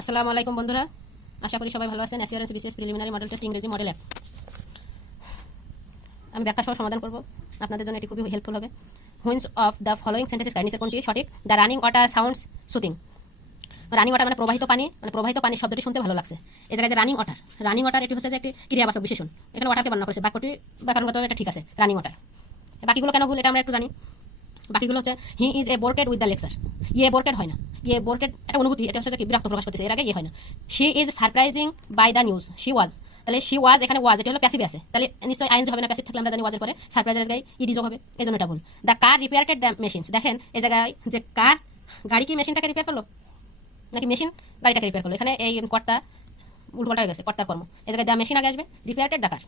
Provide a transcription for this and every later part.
আসসালামু আলাইকুম বন্ধুরা, আশা করি সবাই ভালো আছেন। Assurance BCS preliminary model test ইংরেজি মডেল 1 আমি ব্যাখ্যা সহ সমাধান করব। আপনাদের জন্য এটি খুবই হেল্পফুল হবে। Which of the following sentences নিচের কোনটি সঠিক? The running water sounds soothing. Running water মানে প্রবাহিত পানি শব্দটি শুনতে ভালো লাগছে। এই জায়গায় যে রানিং ওয়াটার এটি হচ্ছে যে একটি ক্রিয়াবাচক বিশেষণ। এখানে ওয়াটারকে বর্ণনা করেছে, বাক্যটি ব্যাকরণগত এটা ঠিক আছে, রানিং ওয়াটার। বাকিগুলো কেন ভুল এটা আমরা একটু জানি। বাকিগুলো হচ্ছে he is a bored with the lecture. Bored হয় না, বোর্টেড একটা অনুভূতি, এটা হচ্ছে কি বিরক্ত প্রকাশ করতেছে, এর আগে হয় না। She is surprising by the news, she was, তাহলে শি ওয়াজ এখানে ওয়াজ, এটা হলো প্যাসিভ আছে, তাহলে নিশ্চয়ই আইএনজি হবে না, প্যাসিভ থাকলে আমরা জানি ওয়াজের পরে সারপ্রাইজের জায়গায় ইডি যোগ হবে, এই জন্য এটা ভুল। দ্য কার রিপেয়ারেড দ্য মেশিনস, দেখেন এই জায়গায় যে কার, গাড়ি কি মেশিনটাকে রিপেয়ার করলো নাকি মেশিন গাড়িটাকে রিপেয়ার করলো? এখানে এই কর্তা উল্টোপাল্টা হয়ে গেছে, কর্তার কর্ম, এই জায়গায় দ্য মেশিন আগে আসবে, রিপেয়ারেড দ্য কার।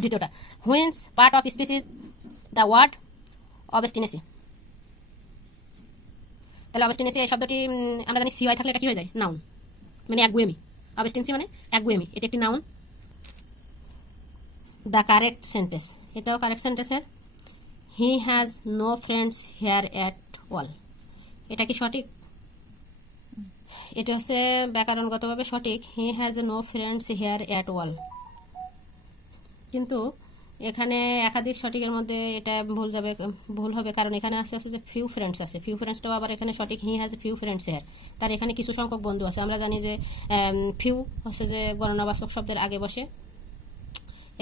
দ্বিতীয়টা which part of speech is the word obstinacy, তাহলে অবস্টিনেসি এই শব্দটি আমরা জানি সিওয়াই থাকলে এটা কি হয়ে যায়? নাউন, মানে একগুয়েমি। অবস্টিনেসি মানে একগুয়েমি, এটা একটি নাউন। দ্য কারেক্ট সেন্টেন্স, এটাও কারেক্ট সেন্টেন্সের। He has no friends here at all, এটা কি সঠিক? এটা হচ্ছে ব্যাকরণগতভাবে সঠিক, he has no friends here at all, কিন্তু এখানে একাধিক সঠিকের মধ্যে এটা ভুল হবে, কারণ এখানে আছে যে ফিউ ফ্রেন্ডস আছে, ফিউ ফ্রেন্ডসটাও আবার এখানে সঠিক, he has few friends here, তার এখানে কিছু সংখ্যক বন্ধু আছে। আমরা জানি যে ফিউ হচ্ছে যে গণনাবাচক শব্দের আগে বসে,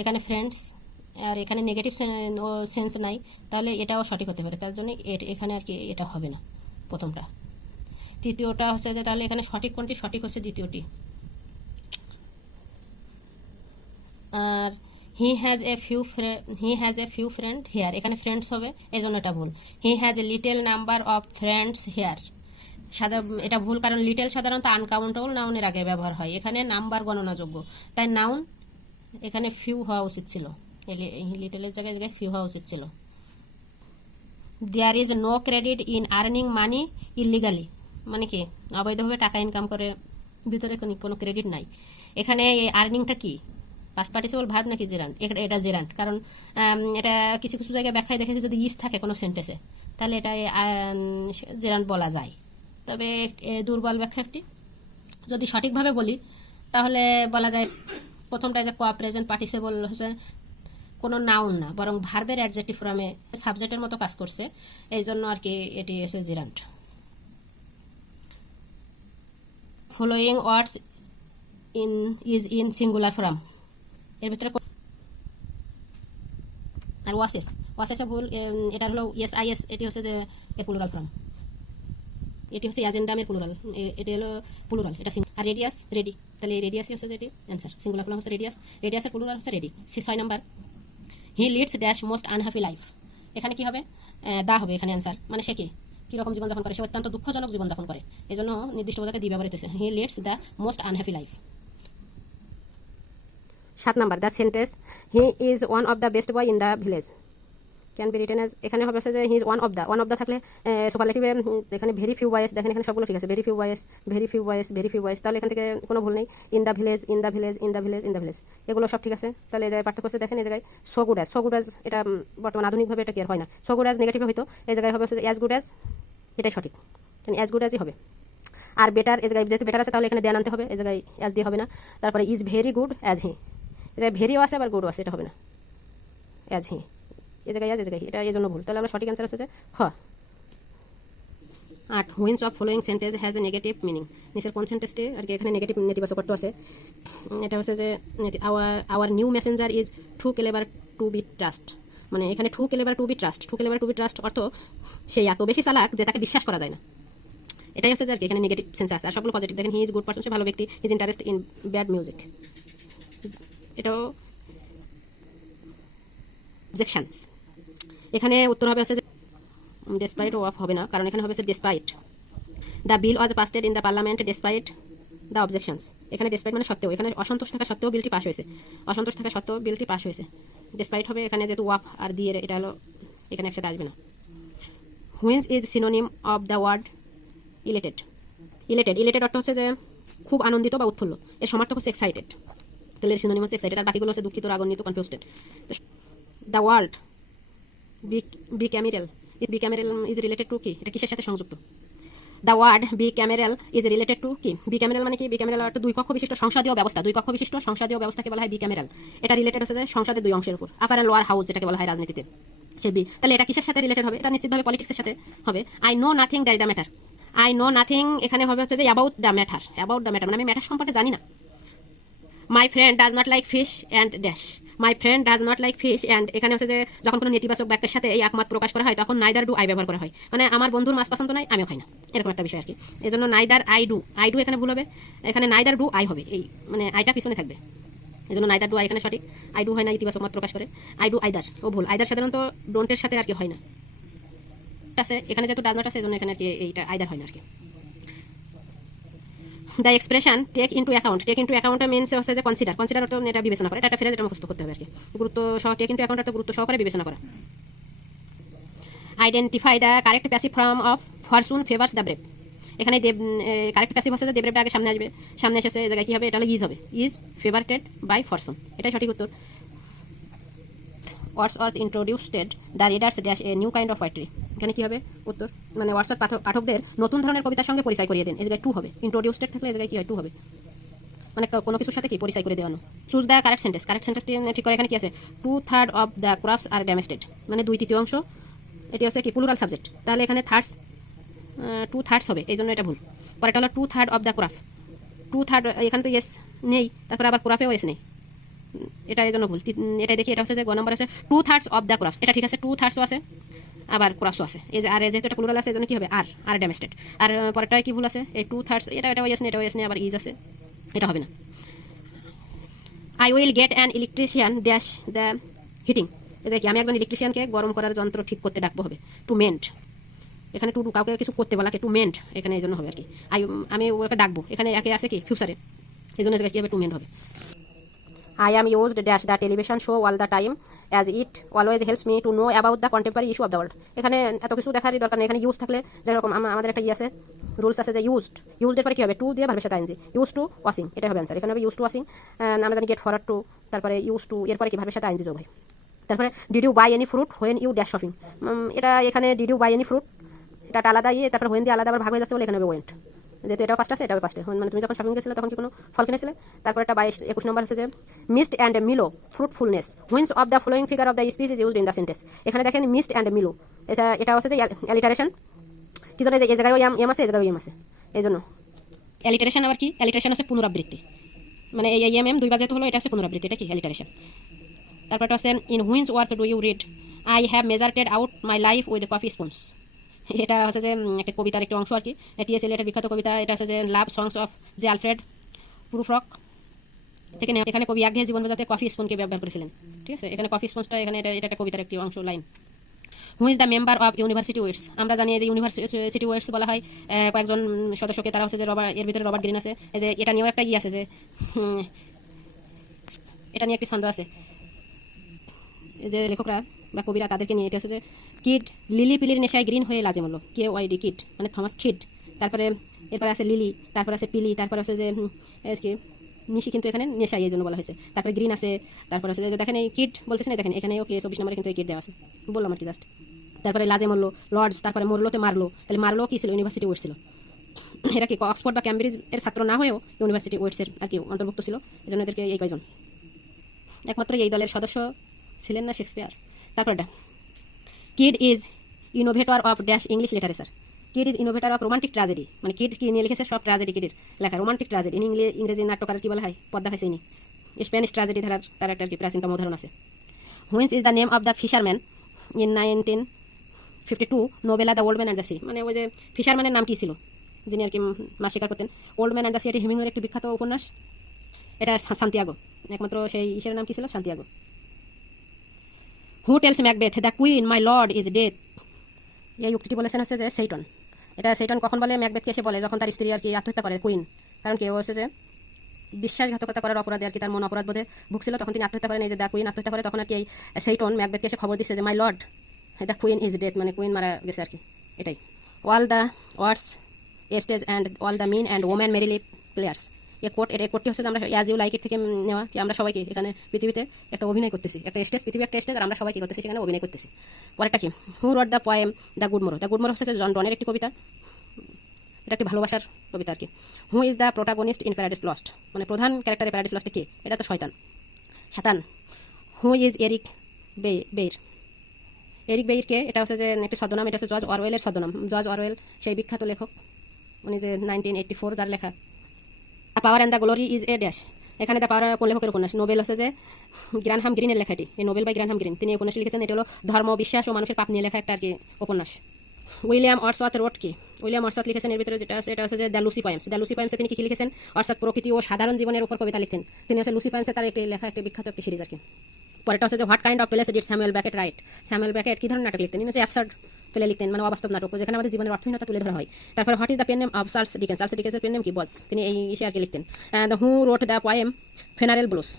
এখানে ফ্রেন্ডস, আর এখানে নেগেটিভ সেন্স নাই, তাহলে এটাও সঠিক হতে পারে, তার জন্য এখানে আর কি এটা হবে না প্রথমটা। তৃতীয়টা হচ্ছে যে তাহলে এখানে সঠিক কোনটি? সঠিক হচ্ছে দ্বিতীয়টি। আর he has a few friend here, এখানে ফ্রেন্ডস হবে, এই জন্য এটা ভুল। He has a little number of friends here, এটা ভুল, কারণ লিটল সাধারণত আনকাউন্টেবল নাউনের আগে ব্যবহার হয়, এখানে নাম্বার গণনাযোগ্য, তাই নাউন এখানে ফিউ হওয়া উচিত ছিল, লিটলের জায়গায় ফিউ হওয়া উচিত ছিল। There is no credit in earning money illegally, মানে কি অবৈধভাবে টাকা ইনকাম করে ভিতরে কোনো ক্রেডিট নাই। এখানে এই আর্নিংটা কি পাস্ট পার্টিসিপল ভার্ব নাকি জেরান্ট? এটা জেরান্ট, কারণ এটা কিছু কিছু জায়গায় ব্যাখ্যায় দেখেছি যদি ইস থাকে কোনো সেন্টেন্সে তাহলে এটা জেরান্ট বলা যায়, তবে দুর্বল ব্যাখ্যা একটি। যদি সঠিকভাবে বলি তাহলে বলা যায় প্রথমটা যে কোঅপারেশন পার্টিসিপল হচ্ছে কোনো নাউন না, বরং ভার্বের অ্যাডজেক্টিভ ফর্মে সাবজেক্টের মতো কাজ করছে, এই জন্য আর কি এটি হচ্ছে gerund. Following words in singular form, এর ভিতরে আর ওয়াসেস ভুল, এটা হলো ইয়েস আইএস, এটি হচ্ছে যে এর প্লুরাল ফর্ম, এটি হচ্ছে অ্যাজেন্ডামের প্লুরাল, এটি হলো প্লুরাল, এটা আর রেডিয়াস রেডি, তাহলে রেডিয়াসই হচ্ছে যেটি অ্যান্সার, সিঙ্গুলার ফর্ম হচ্ছে রেডিয়াসের প্লুরাল হচ্ছে ready. 6 number he leads dash most unhappy life, এখানে কি হবে? দা হবে এখানে অ্যান্সার, মানে সে কীরকম জীবনযাপন করে? সে অত্যন্ত দুঃখজনক জীবনযাপন করে, এই জন্য নির্দিষ্ট বোঝাতে দি ব্যবহৃত হয়েছে, he leads the most unhappy life. 7 number the sentence he is one of the best boy in the village can be written as, এখানে হবে হচ্ছে যে he is one of the থাকলে সুপারলেটিভে এখানে ভেরি ফিউ বয়েস, দেখেন এখানে সবগুলো ঠিক আছে, ভেরি ফিউ বয়েস, তাহলে এখান থেকে কোনো ভুল নেই। ইন দ্য ভিলেজ এগুলো সব ঠিক আছে, তাহলে এই জায়গায় পার্থক্য হচ্ছে দেখেন এই জায়গায় সো গুড অ্যাজ, এটা বর্তমান আধুনিকভাবে এটা কি আর হয় না, সো গুড অ্যাজ নেগেটিভ হয়তো, এই জায়গায় হবে হচ্ছে অ্যাজ গুড অ্যাজ, এটাই সঠিক, অ্যাজ গুড অ্যাজই হবে। আর বেটার, এই জায়গায় যেহেতু বেটার আছে তাহলে এখানে দেন আনতে হবে, এই জায়গায় অ্যাজ দিয়ে হবে না। তারপরে is very good as he, এই জায়গায় ভেরিও আছে আবার গুডও আছে, এটা হবে না, অ্যাজ হি, এই জায়গায় এটা এই জন্য ভুল, তাহলে আমরা সঠিক অ্যান্সার হচ্ছে যে খ। 8 which of following sentence has a negative meaning, নিচের কোন সেন্টেন্সটি আর কি এখানে নেতিবাচক অর্থ আছে? এটা হচ্ছে যে our new messenger is too clever to be trust, মানে এখানে too clever to be trust অর্থ সেই এত বেশি চালাক যে তাকে বিশ্বাস করা যায় না, এটাই হচ্ছে যে আর কি এখানে নেগেটিভ সেন্স আছে, আর সবগুলো পজিটিভ। দেখেন হি ইজ গুড পারসন, সে ভালো ব্যক্তি, his interest in bad music, এটাও অবজেকশনস। এখানে উত্তর হবে হচ্ছে যে ডেসপাইট অফ হবে না, কারণ এখানে হবে despite the bill was passed in the parliament despite the objections, এখানে ডেসপাইট মানে সত্ত্বেও, এখানে অসন্তোষ থাকা সত্ত্বেও বিলটি পাস হয়েছে, ডেসপাইট হবে এখানে যেহেতু ওয়াফ আর দিয়ে এটা হলো এখানে একসাথে আসবে না। Which is synonym of the word elated অর্থ হচ্ছে যে খুব আনন্দিত বা উৎফুল্ল, এর সমার্থক হচ্ছে এক্সাইটেড, তাহলে সিনোনিম হচ্ছে এক্সাইটেড, আর বাকিগুলো হচ্ছে দুঃখিত, রাগান্বিত, confused. The word bicameral is related to কি, এটা কিসের সাথে সংযুক্ত? The word bicameral is related to কি? বি ক্যামেরাল মানে কি? বি ক্যামেরাল অর্থ দুই কক্ষ বিশিষ্ট সংসদীয় ব্যবস্থা। দুই কক্ষ বিশিষ্ট সংসদীয় ব্যবস্থাকে বলা হয় বি ক্যামেরাল। এটা রিলেটেড হচ্ছে যে সংসদের দুই অংশের উপর। আপার অ্যান্ড লোয়ার হাউস যেটাকে বলা হয় রাজনীতিতে, সে বি। তাহলে এটা কিসের সাথে রিলেটেড হবে? এটা নিশ্চিতভাবে পলিটিক্সের সাথে হবে। I know nothing that the matter. I know nothing এখানে হবে হচ্ছে যে about the matter. About the matter মানে আমি ম্যাটার সম্পর্কে জানি না। My friend does not like fish and dash. My friend does not like fish and এখানে হচ্ছে যে যখন কোনো নেতিবাচক বাক্যের সাথে এই একমত প্রকাশ করা হয় তখন নাইদার ডু আই ব্যবহার করা হয়। মানে আমার বন্ধুর মাছ পছন্দ নয়, আমিও খাই না, এরকম একটা বিষয় আর কি। এই জন্য neither I do, I do এখানে ভুল হবে, এখানে নাইদার ডু আই হবে, এই মানে আইটা পিছনে থাকবে। এই জন্য নাইদার ডু আই এখানে সঠিক। আই ডু হয় না, ইতিবাচক মত প্রকাশ করে। আই ডু আইদার, ও ভুল। আইদার সাধারণত ডোন্টের সাথে আর কি হয় না, আছে এখানে যেহেতু ডাজ নট আছে এই জন্য এখানে আর কি এইটা আইদার হয় না আর কি। The expression take into account, take into account means হচ্ছে যে কনসিডার। কনসিডার অর্থ এটা বিবেচনা করে, এটা একটা ফ্রেজ, এটা মুখস্থ করতে হবে আর কি। গুরুত্ব সহ, টেক ইন্টু অ্যাকাউন্ট অর্থ গুরুত্ব সহকারে বিবেচনা করা। Identify the correct passive form of Fortune favours the brave. এখানে কারেক্ট প্যাসিভ হচ্ছে যে দ্য ব্রেভটা আগে সামনে আসবে, সামনে এসেছে এই জায়গায় কী হবে? এটা হলো ইজ হবে, ইজ ফেভারেটেড বাই ফরচুন, এটাই সঠিক উত্তর। Wordsworth introduced the readers dash a new kind of poetry. এখানে কী হবে উত্তর? মানে ওয়ার্ডসওয়ার্থ পাঠকদের নতুন ধরনের কবিতার সঙ্গে পরিচয় করিয়ে দেন। এই জায়গায় টু হবে, ইন্ট্রোডিউসড থাকলে এই জায়গায় কী হয়? টু হবে, মানে কোনো কিছুর সাথে কি পরিচয় করে দেওয়ানো। Choose the correct sentence, correct সেন্টেন্সটি ঠিক করে এখানে কি আছে? 2/3 of the crops are damaged, মানে 2/3 এটি হচ্ছে কি? প্লুরাল সাবজেক্ট, তাহলে এখানে 2/3 হবে, এই জন্য এটা ভুল। পরেরটা হলো 2/3 অফ দ্য ক্রপ। 2/3 এখানে তো ইয়েস নেই, তারপরে আবার ক্রপেও এস নেই, এটা এই জন্য ভুল। এটাই দেখি, এটা হচ্ছে যে গ নম্বর আছে 2/3 অফ দ্য ক্রপস, এটা ঠিক আছে, 2/3 আছে আবার ক্রপসও আছে, এই যে আর যেহেতু এটা প্লুরাল আছে এই জন্য কি হবে? আর ড্যামেজড। আর পরেরটায় কি ভুল আছে? এই 2/3 এটাও ইয়েস নেই, এটাও ইয়েস নেই, আবার ইজ আছে, এটা হবে না। I will get an electrician dash the heating, এই যে কি? আমি একজন ইলেকট্রিশিয়ানকে গরম করার যন্ত্র ঠিক করতে ডাকবো, হবে টু মেন্ট। এখানে টু কাউকে কিছু করতে বলাকে টু মেন্ট, এখানে এই জন্য হবে আর কি। আমি ওকে ডাকবো, এখানে একে আছে কি? ফিউচারে, এই জন্য কী হবে? টু মেন্ট হবে। I am used dash the television show all the time as it always helps me to know about the contemporary issue of the world. এখানে এত কিছু দেখারই দরকার নেই, এখানে ইউজ থাকলে যেরকম আমাদের একটা আছে রুলস আছে যে ইউজড এর পরে কী হবে? টু দিয়ে ভার্বের সাথে আইএনজি, ইউজ টু ওয়াশিং, এটা হবে অ্যান্সার। এখানে হবে ইউজ টু ওয়াশিং, আমরা জানি গেট ফরওয়ার্ড টু, তারপরে ইউজ টু, এরপরে কি ভার্বের সাথে আইএনজি যোগ হয়। তারপরে did you buy any fruit when you dash shopping, এটা এখানে did you buy any fruit, এটা আলাদা তারপরে হোয়েন দিয়ে আলাদা আবার ভাগ হয়ে যাচ্ছে বলে এখানে হবে ওয়েন্ট, যেহেতু এটাও পাঁচটা আছে এটাও পাঁচটা, মানে তুমি যখন শপিং গেছিলে তখন কি কোনো ফল কিনেছিলে। তারপর একটা 21 নম্বর হচ্ছে যে mist and mellow fruitfulness which of the following figure of the speech is used in the sentence. এখানে দেখেন মিস্ট অ্যান্ড মিলো, এটা হচ্ছে যে অ্যালিটারেশন, কি জন্য? এই জায়গায় এম আছে, এই জায়গায় এম আছে, এই জন্য অ্যালিটারেশন। আবার কি অ্যালিটারেশন? হচ্ছে পুনরাবৃত্তি, মানে এই এম দুইবার যেহেতু হলো এটা হচ্ছে পুনরাবৃত্তি, এটা কি অ্যালিটারেশন। তারপরটা হচ্ছে in which work do you read I have measured out my life with coffee spoons. এটা হচ্ছে যে একটা কবিতার একটি অংশ আর কি, টি.এস. এলিয়টের বিখ্যাত কবিতা। এটা হচ্ছে যে লাভ সংস অফ যে আলফ্রেড প্রুফ্রক থেকে নেওয়া। এখানে কবি একঘেয়ে জীবন বোঝাতে কফি স্পুনকে ব্যবহার করেছিলেন, ঠিক আছে। এখানে কফি স্পুনসটা এখানে এটা একটা কবিতার একটি অংশ, line. Who is the member of university waits, আমরা জানি যে ইউনিভার্সিটি ওয়েটস বলা হয় কয়েকজন সদস্যকে, তারা হচ্ছে যে এর ভিতরে রবার্ট গ্রিন আছে। এই যে এটা নিয়েও একটা আছে যে এটা নিয়ে একটি ছন্দ আছে, এই যে লেখকরা বা কবিরা তাদেরকে নিয়ে, এটা হচ্ছে যে কিড লিলি পিলির নেশায় গ্রিন হয়ে লাজে মূল্য, KYD কিড মানে থমাস খিড। তারপরে এরপরে আছে লিলি, তারপরে আছে পিলি, তারপরে আছে যে কি নিশি, কিন্তু এখানে নেশাই এই জন্য বলা হয়েছে। তারপরে গ্রিন আছে, তারপরে আছে যে দেখেন এই কিড বলতেছে না, দেখেন এখানে ওকে 24 নম্বরে কিন্তু এই কিড দেওয়া আছে, বললাম আর কি জাস্ট। তারপরে লাজে মূল্য লর্ডস, তারপরে মরলোতে মারলো, তাহলে মারলো কি ছিল? ইউনিভার্সিটি ওয়েটস ছিল। এরা কি অক্সফোর্ড বা ক্যামব্রিজ এর ছাত্র না হয়েও ইউনিভার্সিটি ওয়েটসের আর কি অন্তর্ভুক্ত ছিল, এই জন্য এদেরকে এই কয়জন, একমাত্র এই দলের সদস্য ছিলেন না শেক্সপিয়ার। তারপরটা Kyd is innovator of dash English literature. Kyd is innovator of romantic tragedy, মানে কিড কি নিয়ে লিখেছে? সব ট্র্যাজেডি কিডের লেখা, রোমান্টিক ট্র্যাজেডি। ইংরেজি নাট্যকার কি বলা হয়? পদ্মা খাইছেনি। স্প্যানিশ ট্র্যাজেডি ধারার তার একটা কি প্রাচীনতম উদাহরণ আছে। Which is the name of the fisherman in 1952 novella the old man and the sea, মানে ওই যে ফিশারম্যানের নাম কী ছিল যিনি আর কি মাছ শিকার করতেন? Old man and the C, এটি হেমিংওয়ের একটি বিখ্যাত উপন্যাস, এটা সান্তিয়াগো, একমাত্র সেই ঈশ্বরের নাম কী ছিল? Santiago. Who tells Macbeth the queen my lord is death, এই উক্তিটি বলেছেন হচ্ছে যে সেইটন। এটা সেইটন কখন বলে? ম্যাকবেথকে এসে বলে যখন তার স্ত্রী আর কি আত্মহত্যা করে, কুইন। কারণ কেউ হচ্ছে যে বিশ্বাসঘাতকতা করার অপরাধে আর কি তার মন অপরাধ বোধে ভুগছিল, তখন তিনি আত্মহত্যা করেন। এই যে দ্য কুইন আত্মহত্যা করে, তখন আর কি এই সেইটন ম্যাকবেথকে এসে খবর দিচ্ছে যে my lord the queen is death, মানে কুইন মারা গেছে আর কি, এটাই। All the words stage and all the men and woman merrily players, এই কোট, এটা কোটটি হচ্ছে যে আমরা অ্যাজ ইউ লাইক ইট থেকে নেওয়া, কি আমরা সবাইকে এখানে পৃথিবীতে একটা অভিনয় করতেছি, একটা স্টেজ, পৃথিবী একটা স্টেজ, আর আমরা সবাই কী করতেছি? সেখানে অভিনয় করতেছি। পরেরটা কি? Who wrote the poem the good morrow, the good morrow হচ্ছে জন ডনের একটি কবিতা। এটা একটি ভালোবাসার কবিতা আর কি। হু is the protagonist in paradise lost, মানে প্রধান ক্যারেক্টারে প্যারাডাইস লস্টে কে? এটা তো শয়তান, সাতান। হু ইজ এরিক বেইর, এরিক বেইর কে? এটা হচ্ছে যে একটি ছদ্মনাম, এটা হচ্ছে জর্জ অরওয়েলের ছদ্মনাম। জর্জ অরওয়েল সেই বিখ্যাত লেখক, উনি যে 1984 যার লেখা। The power and the glory is a dash, এখানে দ্য পাওয়ার কোন লেখকের উপন্যাস? নোবেল হচ্ছে যে গ্রানহাম গ্রিনের লেখাটি, এই নোবেল বাই গ্রানহাম গ্রিন, তিনি উপন্যাস লিখেছেন। এটি হলো ধর্ম, বিশ্বাস ও মানুষের পাপ নিয়ে লেখা একটা আর কি উপন্যাস। উইলিয়াম ওয়ার্ডসওয়ার্থ রোড কি? উইলিয়াম ওয়ার্ডসওয়ার্থ লিখেছেন এর ভিতরে যেটা আছে এটা হচ্ছে যে the Lucy poems. The Lucy পয়েমসে তিনি কি লিখেছেন? অর্থাৎ প্রকৃতি ও সাধারণ জীবনের উপর কবিতা লিখতেন তিনি। হচ্ছে লুসি পয়েমসে তার একটি লেখা, একটি বিখ্যাত একটি সিরিজ আর কি। পরেরটা হচ্ছে যে what kind of place did Samuel bracket right? Samuel bracket কি ধরনের নাটক লিখতেন? তিনি হচ্ছে অ্যাবসার্ড প্লে লিখতেন, মানে অবাস্তব নাটক, যেখানে আমাদের জীবনের অর্থহীনতা তুলে ধরা হয়। তারপরে what is the pen name of Charles Dickens? Charles ডিকেন্সের পেন নেম কি? বজ, তিনি এই ইসে আর কি লিখতেন। Who wrote the poem funeral blues?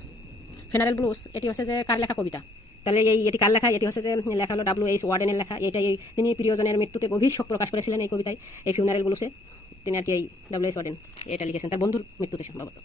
Funeral blues এটি হচ্ছে যে কার লেখা কবিতা? তাহলে এটি কার লেখা? এটি হচ্ছে যে লেখা হলো WH ওয়ার্ডেনের লেখা। তিনি প্রিয়জনের মৃত্যুতে গভীর শোক প্রকাশ করেছিলেন এই কবিতায়, এই ফিউনারেল ব্লুসে। তিনি আর কি এই WH ওয়ার্ডেন এটা লিখেছেন তার বন্ধুর মৃত্যুতে সম্ভবত।